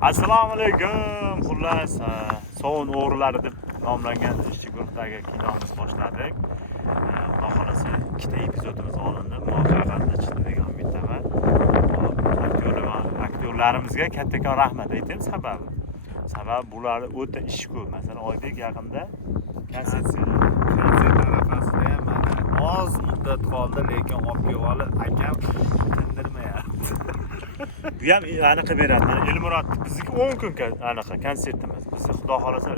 Assalomu alaykum. Xullas, Sovun o'g'rilari deb nomlangan ishchi guruhdagi kinomiz boshladik. Xudo xolasa ikkita epizodimiz olindi. Muvaffaqiyatli chiqdi degan umiddaman. Aktyorlarimizga kattakon rahmat aytamiz sababi. Sababi bular o'ta ish ko'p. Masalan, Oybek yaqinda konsert arafasida ham mana oz muddat qoldi, lekin olib kelib akam tindirmayapti. Bu ham aniq beradi. Mana Elmurod bizniki 10 kun anaqa konsertimiz. Biz xudo xolasa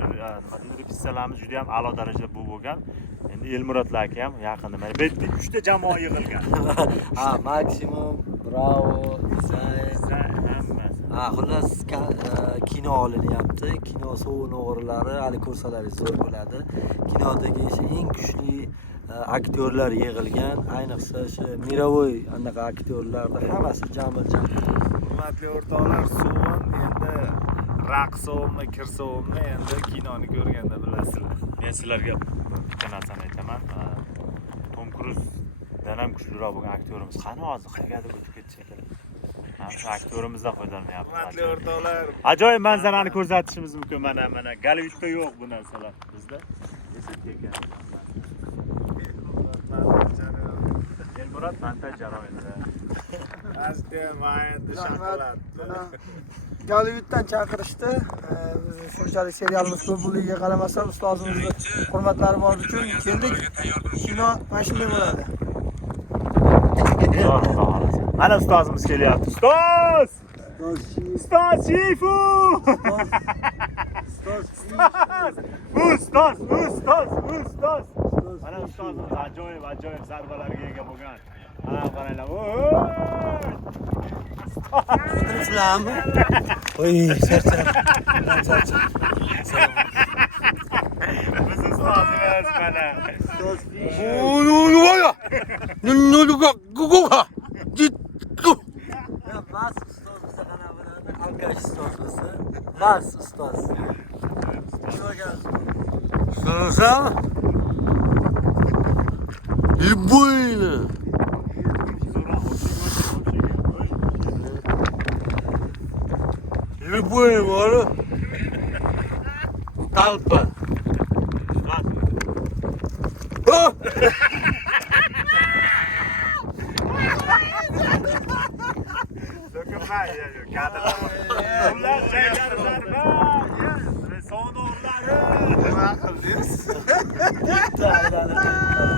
repetitsiyalarimiz juda ham a'lo darajada bo'lgan. Endi Elmurodlar aka ham yaqinda mana bu yerda 3 ta jamoa yig'ilgan. Ha, Maksimum, Bravo, Zayn hammasi. Ha, xullas kino olinyapti. Kino Sovun o'g'rilari, hali ko'rsalaringiz zo'r bo'ladi. Kinodagi eng kuchli aktyorlar yig'ilgan, ayniqsa o'sha mirovoy anaqa aktyorlarda hammasi jam-jam. Hurmatli o'rtoqlar, Sovun endi raqsovmi, kirsovmi endi kinoni ko'rganda bilasizlar. Men sizlarga bitta narsani aytaman. Tom Kruzdan ham kuchliroq bo'lgan aktyorimiz qani hozir qayergadir o'tib ketdi shekilli. Shu aktyorimizdan foydalanyapmiz. Hurmatli o'rtoqlar, Ajoyib manzarani ko'rsatishimiz mumkin. Mana Gollivudda yo'q bu narsalar bizda. Elmurod montaj jarayonida. Gollivuddan chaqirishdi. Biz shunchalik serialimiz ko'p bo'lishiga qaramasdan ustozimizni hurmatlari bor uchun keldik. Kino mana shunday bo'ladi. Mana ustozimiz kelyapti. Ustoz! Ustoz Shifu! Ustoz! Mana ustozimiz ajoyib zarbalarga ega bo'lgan. Ana qaranglar. Sizlarmi? Voy, charchab. Biz ustozimiz mana. Mas ustoz biza qana biladi, alkash ustoz biza. Mas ustoz. Слышал? Любойно. Любой вору. Толпа. Kadrlar.